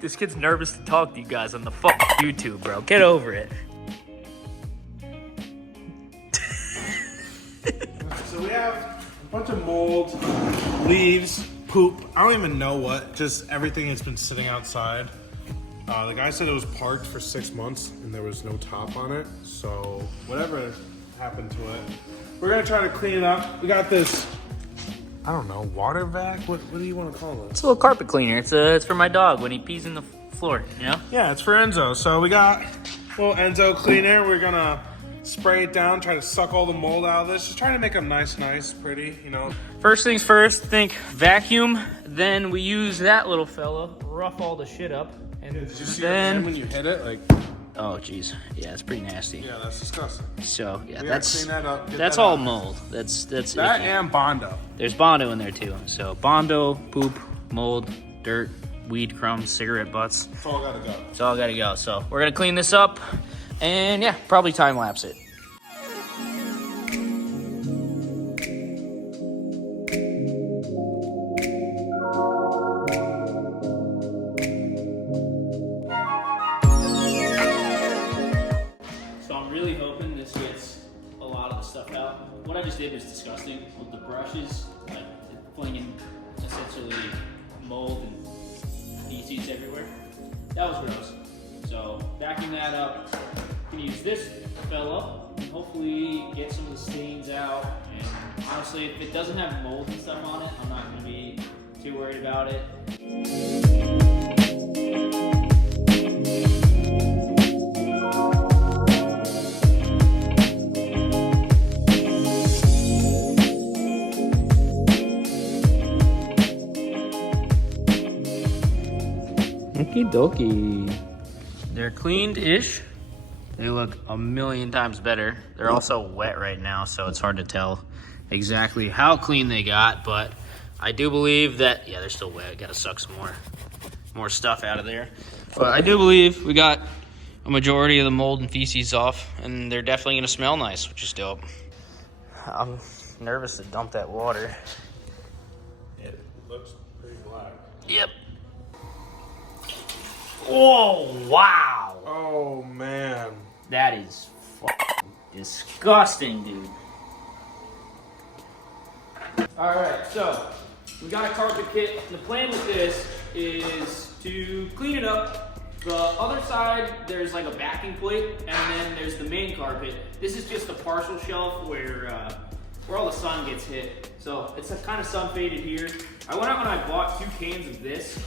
This kid's nervous to talk to you guys on the fucking YouTube, bro. Get over it. So we have a bunch of mold, leaves, poop. I don't even know what. Just everything that's been sitting outside. The guy said it was parked for 6 months and there was no top on it. So whatever happened to it, we're gonna try to clean it up. We got this, I don't know, water vac. What do you want to call it? It's a little carpet cleaner. It's for my dog when he pees in the floor, you know? Yeah, it's for Enzo. So we got a little Enzo cleaner. We're gonna spray it down, try to suck all the mold out of this. Just trying to make them nice, pretty, you know. First things first, think vacuum. Then we use that little fella, rough all the shit up. And Did you see then when you hit it? Like, oh geez, yeah, it's pretty nasty. yeah, that's disgusting. So yeah, We gotta that's clean that up, that's that all out. mold. That's That icky. and Bondo. There's Bondo in there too. So Bondo, poop, mold, dirt, weed crumbs, cigarette butts. It's all gotta go. It's all gotta go. So we're gonna clean this up, and yeah, probably time lapse it. So I'm really hoping this gets a lot of the stuff out. What I just did was disgusting with the brushes, like flinging essentially mold and feces everywhere. That was gross. So vacuum that up. You can use this fella and hopefully get some of the stains out. And honestly, if it doesn't have mold and stuff on it, I'm not gonna be too worried about it. Okie dokie. They're cleaned-ish. They look a million times better. They're also wet right now, so it's hard to tell exactly how clean they got, but I do believe that, yeah, they're still wet. Gotta suck some more stuff out of there. But I do believe we got a majority of the mold and feces off, and they're definitely gonna smell nice, which is dope. I'm nervous to dump that water. It looks pretty black. Yep. Oh, wow. Oh, man. That is fucking disgusting, dude. All right, so we got a carpet kit. The plan with this is to clean it up. The other side, there's like a backing plate, and then there's the main carpet. This is just a partial shelf where all the sun gets hit. So it's kind of sun faded here. I went out and I bought 2 cans of this.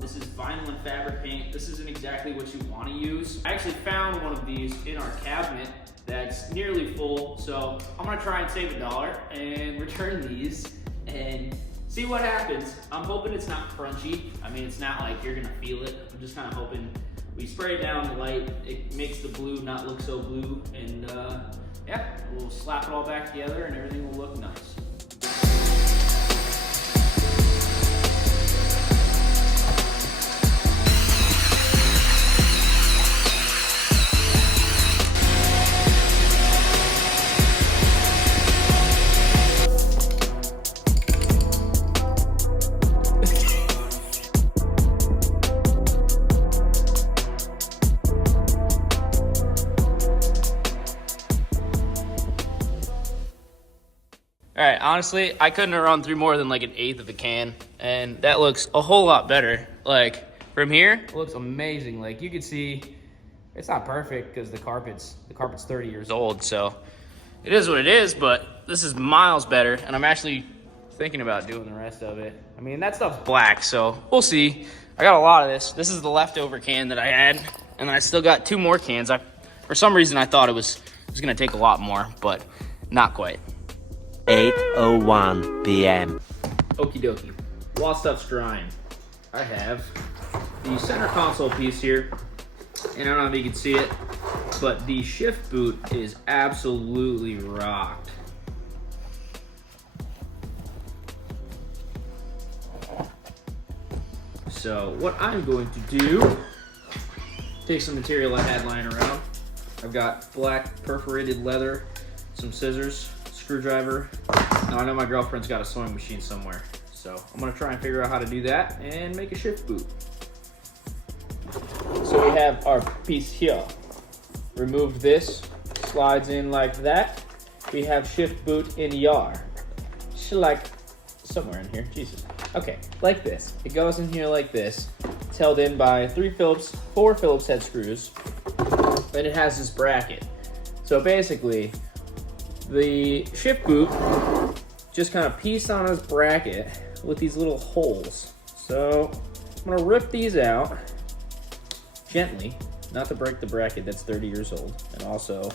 This is vinyl and fabric paint. This isn't exactly what you want to use. I actually found one of these in our cabinet that's nearly full, so I'm gonna try and save $1 and return these and see what happens. I'm hoping it's not crunchy. I mean, it's not like you're gonna feel it. I'm just kind of hoping we spray down the light. It makes the blue not look so blue, and yeah, we'll slap it all back together and everything will look nice. All right, honestly, I couldn't have run through more than like 1/8 of a can, and that looks a whole lot better. Like, from here, it looks amazing. Like, you can see, it's not perfect because the carpet's 30 years old, so it is what it is, but this is miles better, and I'm actually thinking about doing the rest of it. I mean, that stuff's black, so we'll see. I got a lot of this. This is the leftover can that I had, and then I still got 2 more cans. For some reason, I thought it was gonna take a lot more, but not quite. 8:01 p.m. Okie dokie. While stuff's drying, I have the center console piece here, and I don't know if you can see it, but the shift boot is absolutely rocked. So what I'm going to do, take some material I had lying around. I've got black perforated leather, some scissors, screwdriver. Now I know my girlfriend's got a sewing machine somewhere, so I'm gonna try and figure out how to do that and make a shift boot. So we have our piece here. Remove this, slides in like that. We have shift boot in yar. Like somewhere in here, Jesus. Okay, like this. It goes in here like this. It's held in by 4 Phillips head screws, and it has this bracket. So basically, the shift boot just kind of pieced on this bracket with these little holes. So I'm gonna rip these out gently, not to break the bracket that's 30 years old. And also,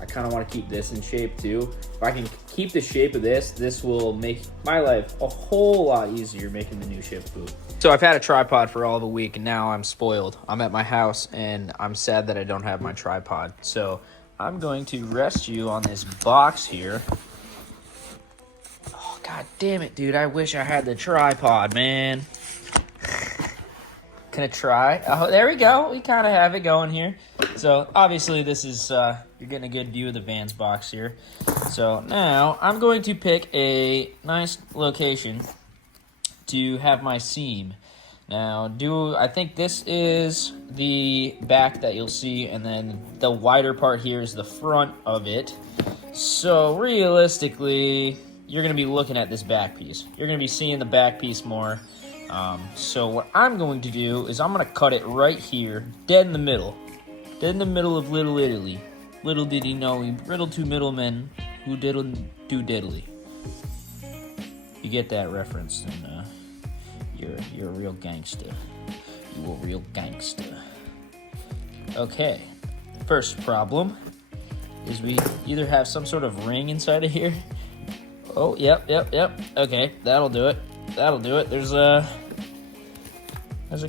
I kind of want to keep this in shape too. If I can keep the shape of this, this will make my life a whole lot easier making the new shift boot. So I've had a tripod for all of a week, and now I'm spoiled. I'm at my house, and I'm sad that I don't have my tripod. So I'm going to rest you on this box here. Oh, God damn it, dude. I wish I had the tripod, man. Can I try? Oh, there we go. We kind of have it going here. So obviously this is, you're getting a good view of the Vans box here. So now I'm going to pick a nice location to have my seam. Now I think this is the back that you'll see, and then the wider part here is the front of it. So realistically, you're gonna be looking at this back piece. You're gonna be seeing the back piece more. So what I'm going to do is I'm going to cut it right here, dead in the middle. Dead in the middle of Little Italy. Little did he know he riddled 2 middlemen who diddle do diddly. You get that reference, then you're a real gangster. You a real gangster. Okay, first problem is we either have some sort of ring inside of here. Oh, yep. Okay, that'll do it. That'll do it. There's a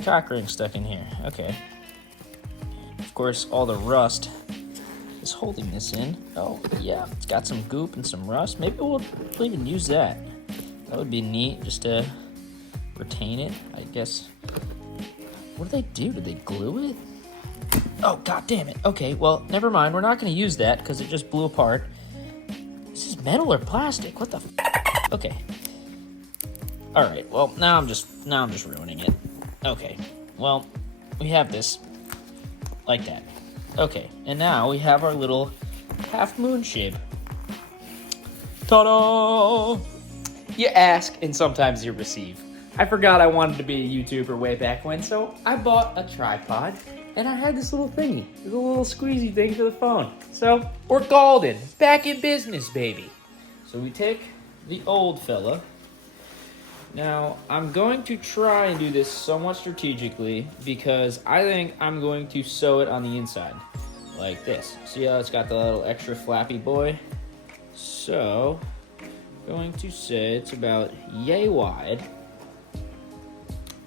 cock ring stuck in here. Okay. Of course, all the rust is holding this in. Oh, yeah. It's got some goop and some rust. Maybe we'll even use that. That would be neat, just to retain it, I guess. What do they do? Do they glue it? Oh, God damn it. Okay, well, never mind. We're not going to use that because it just blew apart. This is metal or plastic? What the f? Okay. All right, well, now I'm just ruining it. Okay, well, we have this like that. Okay, and now we have our little half moon shape. Ta-da! You ask, and sometimes you receive. I forgot I wanted to be a YouTuber way back when, so I bought a tripod, and I had this little thingy, this little squeezy thing for the phone. So we're golden, back in business, baby. So we take the old fella. Now, I'm going to try and do this somewhat strategically because I think I'm going to sew it on the inside, like this. See how it's got the little extra flappy boy? So, I'm going to say it's about yay wide.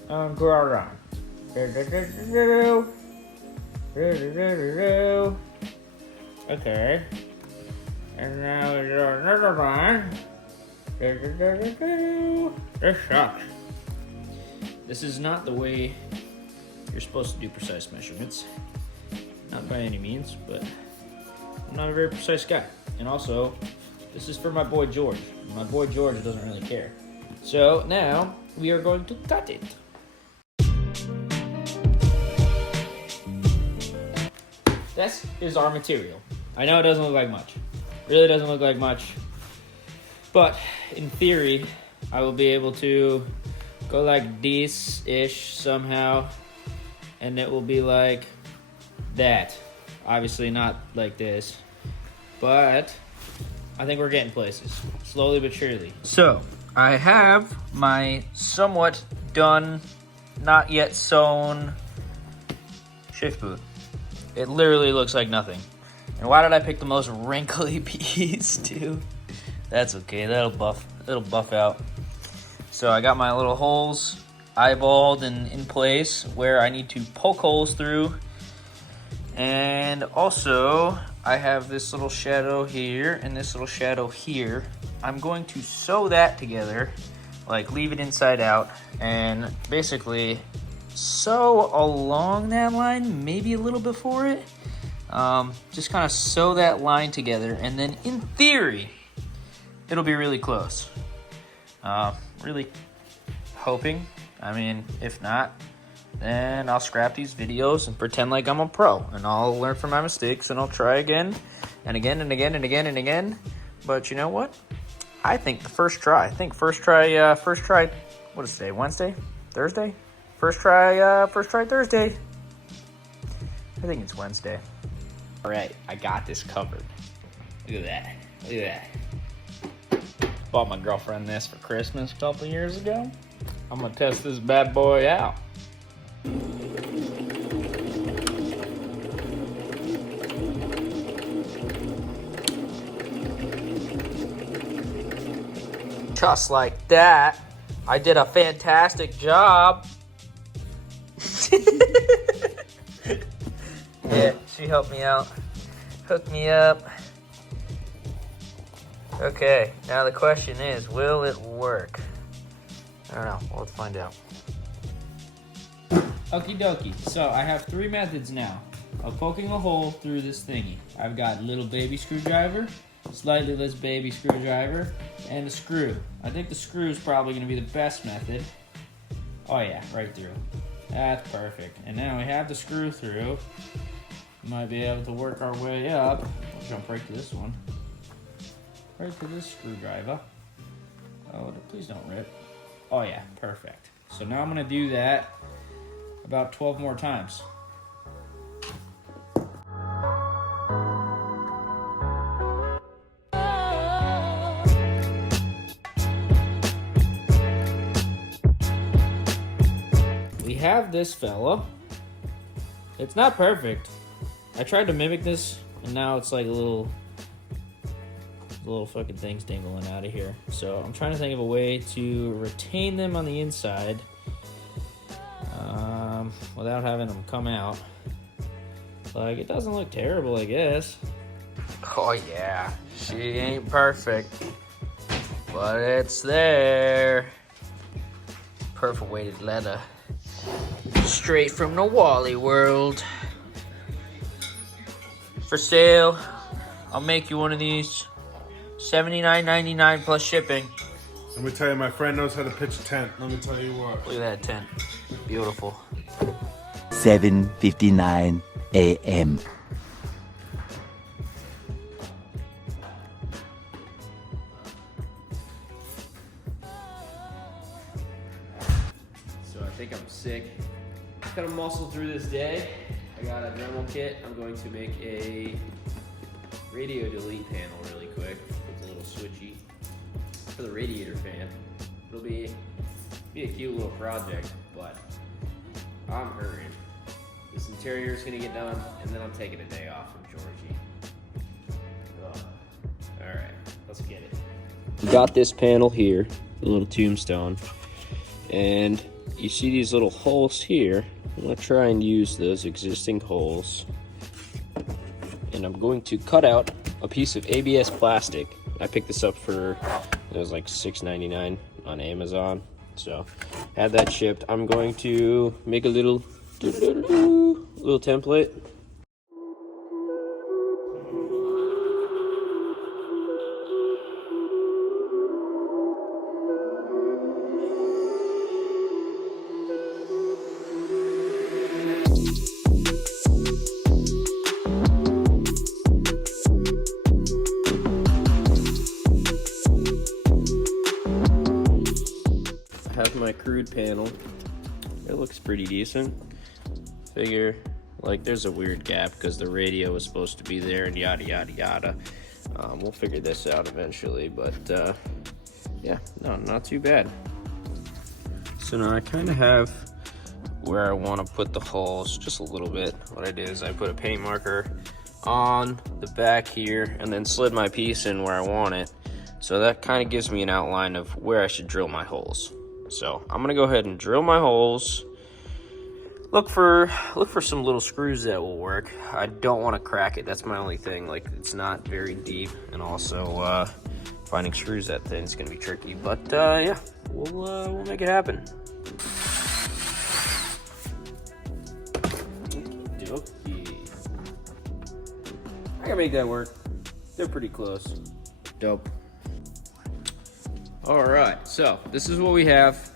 Go around. Okay. And now there's another line. This sucks. This is not the way you're supposed to do precise measurements. Not by any means, but I'm not a very precise guy. And also, this is for my boy George. My boy George doesn't really care. So now we are going to cut it. This is our material. I know it doesn't look like much. Really doesn't look like much. But in theory, I will be able to go like this-ish somehow, and it will be like that. Obviously not like this, but I think we're getting places, slowly but surely. So, I have my somewhat done, not yet sewn shift boot. It literally looks like nothing. And why did I pick the most wrinkly piece too? That's okay, it'll buff out. So I got my little holes eyeballed and in place where I need to poke holes through. And also, I have this little shadow here and this little shadow here. I'm going to sew that together, like leave it inside out, and basically sew along that line, maybe a little before it. Just kind of sew that line together, and then in theory, it'll be really close. Really hoping. I mean, if not, and I'll scrap these videos and pretend like I'm a pro, and I'll learn from my mistakes, and I'll try again and again and again and again and again. But you know what? I think the first try, first try, what is today, Wednesday? Thursday? First try Thursday. I think it's Wednesday. All right, I got this covered. Look at that, look at that. Bought my girlfriend this for Christmas a couple years ago. I'm gonna test this bad boy out. Just like that, I did a fantastic job. Yeah, she helped me out, hooked me up. Okay, now the question is, will it work? I don't know, we'll have to find out. Okie dokie, so I have 3 methods now of poking a hole through this thingy. I've got little baby screwdriver, slightly less baby screwdriver, and a screw. I think the screw is probably gonna be the best method. Oh yeah, right through. That's perfect. And now we have the screw through. Might be able to work our way up. I'll jump right to this one. Right to this screwdriver. Oh, please don't rip. Oh yeah, perfect. So now I'm gonna do that about 12 more times. We have this fella. It's not perfect. I tried to mimic this, and now it's like little fucking things dangling out of here. So I'm trying to think of a way to retain them on the inside without having them come out. Like, it doesn't look terrible, I guess. Oh yeah, she ain't perfect, but it's there. Perforated leather, straight from the Wally world. For sale. I'll make you one of these. $79.99 plus shipping. Let me tell you, my friend knows how to pitch a tent. Let me tell you what. Look at that tent. Beautiful. 7:59 a.m. So I think I'm sick. Gotta muscle through this day. I got a Dremel kit. I'm going to make a radio delete panel really quick with a little switchy for the radiator fan. It'll be a cute little project, but I'm hurrying. This interior is gonna get done, and then I'm taking a day off from Georgie. All right, let's get it. We got this panel here, the little tombstone, and you see these little holes here. I'm gonna try and use those existing holes, and I'm going to cut out a piece of ABS plastic. I picked this up for, it was like $6.99 on Amazon, so had that shipped. I'm going to make a little template. Have my crude panel. It looks pretty decent. Figure, like, there's a weird gap because the radio was supposed to be there and yada yada yada. We'll figure this out eventually, but yeah, no, not too bad. So now I kind of have where I want to put the holes just a little bit. What I did is I put a paint marker on the back here and then slid my piece in where I want it. So that kind of gives me an outline of where I should drill my holes. So I'm gonna go ahead and drill my holes. Look for some little screws that will work. I don't want to crack it. That's my only thing. Like, it's not very deep, and also finding screws that thin is gonna be tricky. But yeah, we'll make it happen. I can make that work. They're pretty close. Dope. All right, so this is what we have.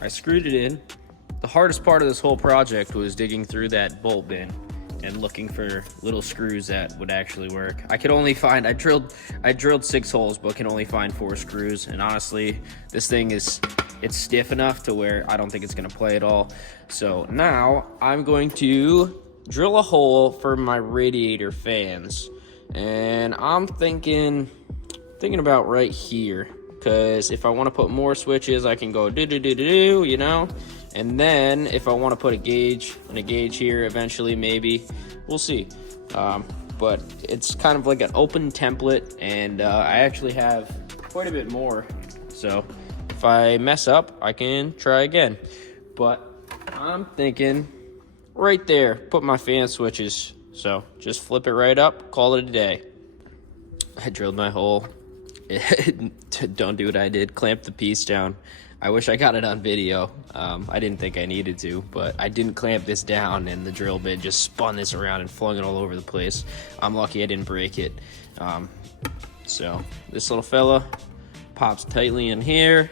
I screwed it in. the hardest part of this whole project was digging through that bolt bin and looking for little screws that would actually work. I drilled 6 holes, but can only find 4 screws. And honestly, this thing it's stiff enough to where I don't think it's gonna play at all. So now I'm going to drill a hole for my radiator fans. And I'm thinking about right here, because if I want to put more switches, I can go do, you know. And then if I want to put a gauge here eventually, maybe, we'll see. But it's kind of like an open template, and I actually have quite a bit more. So if I mess up, I can try again. But I'm thinking right there, put my fan switches. So just flip it right up, call it a day. I drilled my hole. Don't do what I did, clamp the piece down. I wish I got it on video. I didn't think I needed to, but I didn't clamp this down, and the drill bit just spun this around and flung it all over the place. I'm lucky I didn't break it. So this little fella pops tightly in here.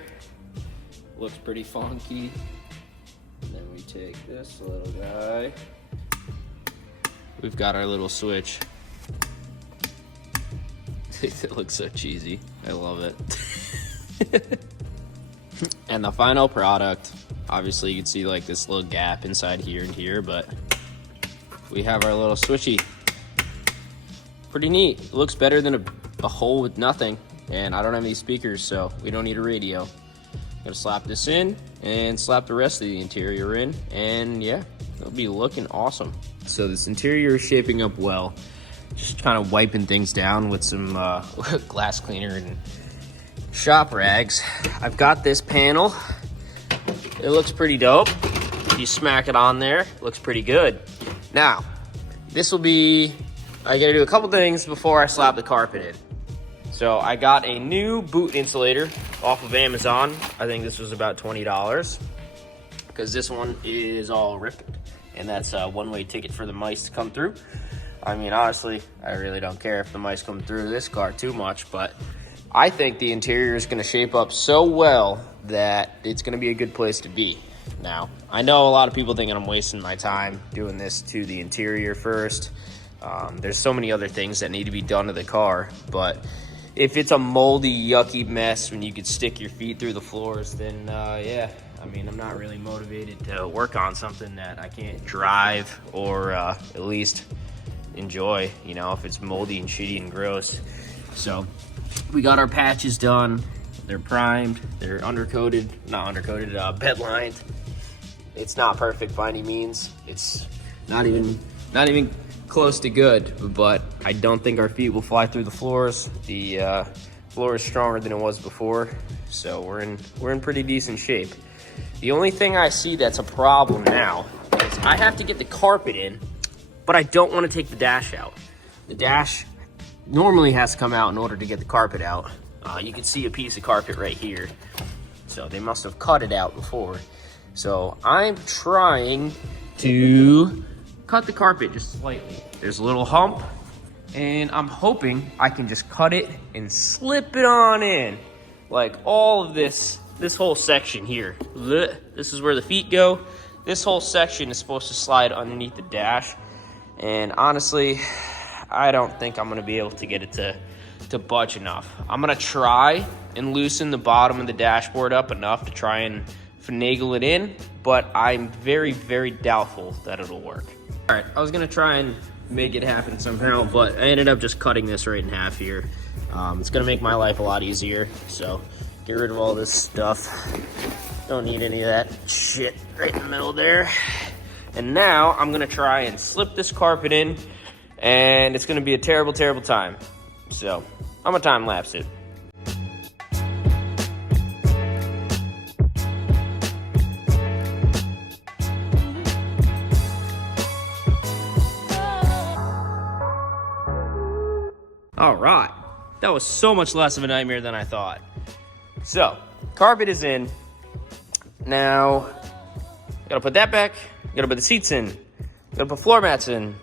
Looks pretty funky. And then we take this little guy. We've got our little switch. It looks so cheesy. I love it. And the final product, obviously you can see like this little gap inside here and here, but we have our little switchy. Pretty neat. It looks better than a hole with nothing. And I don't have any speakers, so we don't need a radio. Gonna slap this in and slap the rest of the interior in, and yeah, it'll be looking awesome. So this interior is shaping up well. Just kind of wiping things down with some glass cleaner and shop rags. I've got this panel. It looks pretty dope. You smack it on there, looks pretty good. Now, this will be, I gotta do a couple things before I slap the carpet in. So I got a new boot insulator off of Amazon. I think this was about $20, because this one is all ripped, and that's a one-way ticket for the mice to come through. I mean, honestly, I really don't care if the mice come through this car too much, but I think the interior is going to shape up so well that it's going to be a good place to be. Now, I know a lot of people thinking I'm wasting my time doing this to the interior first. There's so many other things that need to be done to the car, but if it's a moldy, yucky mess when you could stick your feet through the floors, then yeah, I mean, I'm not really motivated to work on something that I can't drive or at least enjoy, you know, if it's moldy and shitty and gross. So we got our patches done. They're primed, they're undercoated, not undercoated, bed lined. It's not perfect by any means. It's not even close to good, but I don't think our feet will fly through the floors. The floor is stronger than it was before, so we're in pretty decent shape. The only thing I see that's a problem now is I have to get the carpet in, but I don't want to take the dash out. The dash normally has to come out in order to get the carpet out. You can see a piece of carpet right here. So they must have cut it out before. So I'm trying to cut the carpet just slightly. There's a little hump, and I'm hoping I can just cut it and slip it on in. Like all of this whole section here. This is where the feet go. This whole section is supposed to slide underneath the dash. And honestly, I don't think I'm gonna be able to get it to budge enough. I'm gonna try and loosen the bottom of the dashboard up enough to try and finagle it in, but I'm very, very doubtful that it'll work. All right, I was gonna try and make it happen somehow, but I ended up just cutting this right in half here. It's gonna make my life a lot easier, so get rid of all this stuff. Don't need any of that shit right in the middle there. And now I'm gonna try and slip this carpet in, and it's gonna be a terrible, terrible time. So I'm gonna time lapse it. All right, that was so much less of a nightmare than I thought. So, carpet is in. Now, gotta put that back, gotta put the seats in, gotta put floor mats in.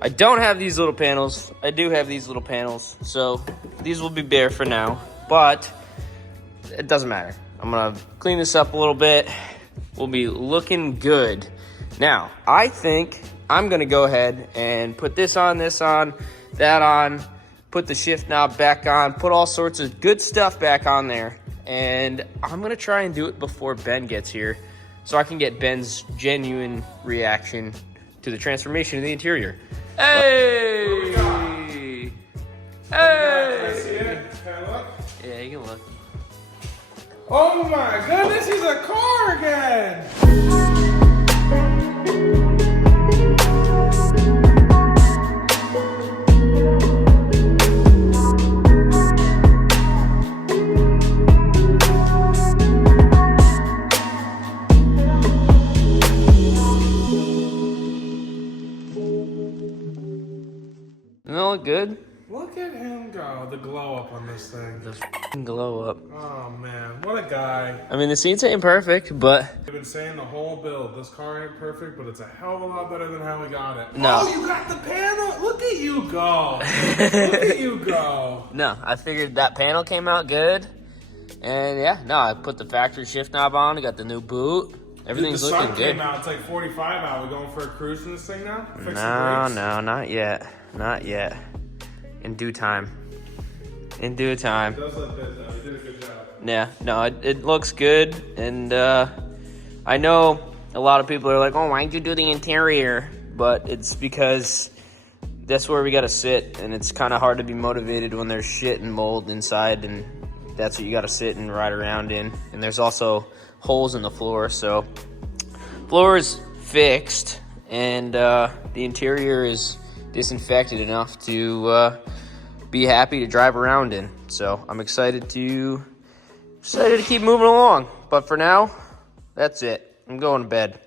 I don't have these little panels. I do have these little panels, so these will be bare for now, but it doesn't matter. I'm gonna clean this up a little bit, will be looking good. Now, I think I'm gonna go ahead and put this on, that on, put the shift knob back on, put all sorts of good stuff back on there. And I'm gonna try and do it before Ben gets here so I can get Ben's genuine reaction to the transformation of the interior. Hey! Hey! Can I look? Yeah, you can look. Oh my goodness, he's a car again! Doesn't that look good? Look at him go, the glow up on this thing. The f***ing glow up. Oh man, what a guy. I mean, the seats ain't perfect, but I've been saying the whole build, this car ain't perfect, but it's a hell of a lot better than how we got it. No. Oh, you got the panel? Look at you go. Look at you go. no, I figured that panel came out good. And yeah, no, I put the factory shift knob on, I got the new boot. Everything's the looking sun good. came out, it's like 45 out. We going for a cruise in this thing now? Fix the No, brakes? no, not yet. Not yet. In due time. In due time. It does look good though, you did a good job. Yeah, no, it looks good. And I know a lot of people are like, oh, why'd you do the interior? But it's because that's where we gotta sit. And it's kind of hard to be motivated when there's shit and mold inside. And that's what you gotta sit and ride around in. And there's also holes in the floor. So floor is fixed. And the interior is disinfected enough to be happy to drive around in. So I'm excited to keep moving along. But for now, that's it. I'm going to bed.